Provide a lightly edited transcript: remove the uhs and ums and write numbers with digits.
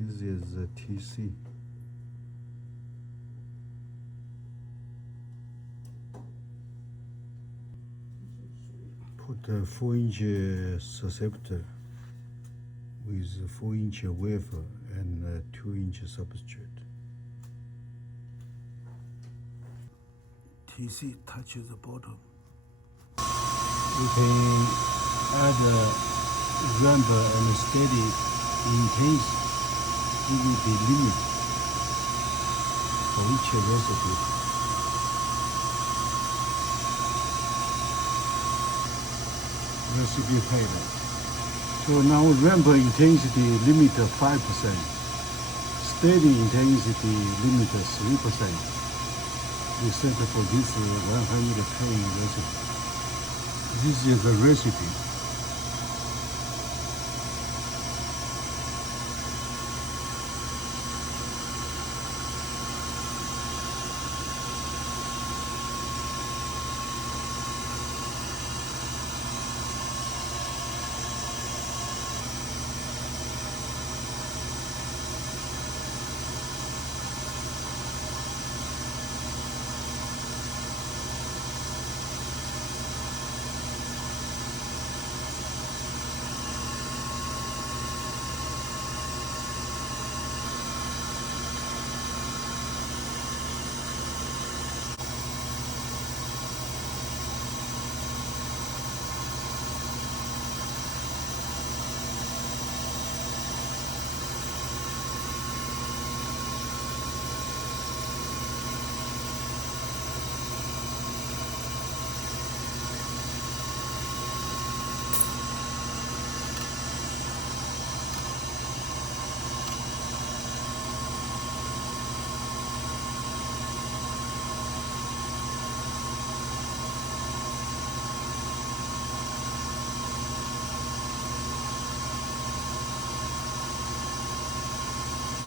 This is the TC. Put a 4-inch susceptor with 4-inch wafer and a 2-inch substrate. TC touches the bottom. You can add a ramp and steady intense the limit for each recipe. Recipe pad. So now ramp intensity limit 5%, steady intensity limit 3%. We set for this 110 recipe. This is the recipe.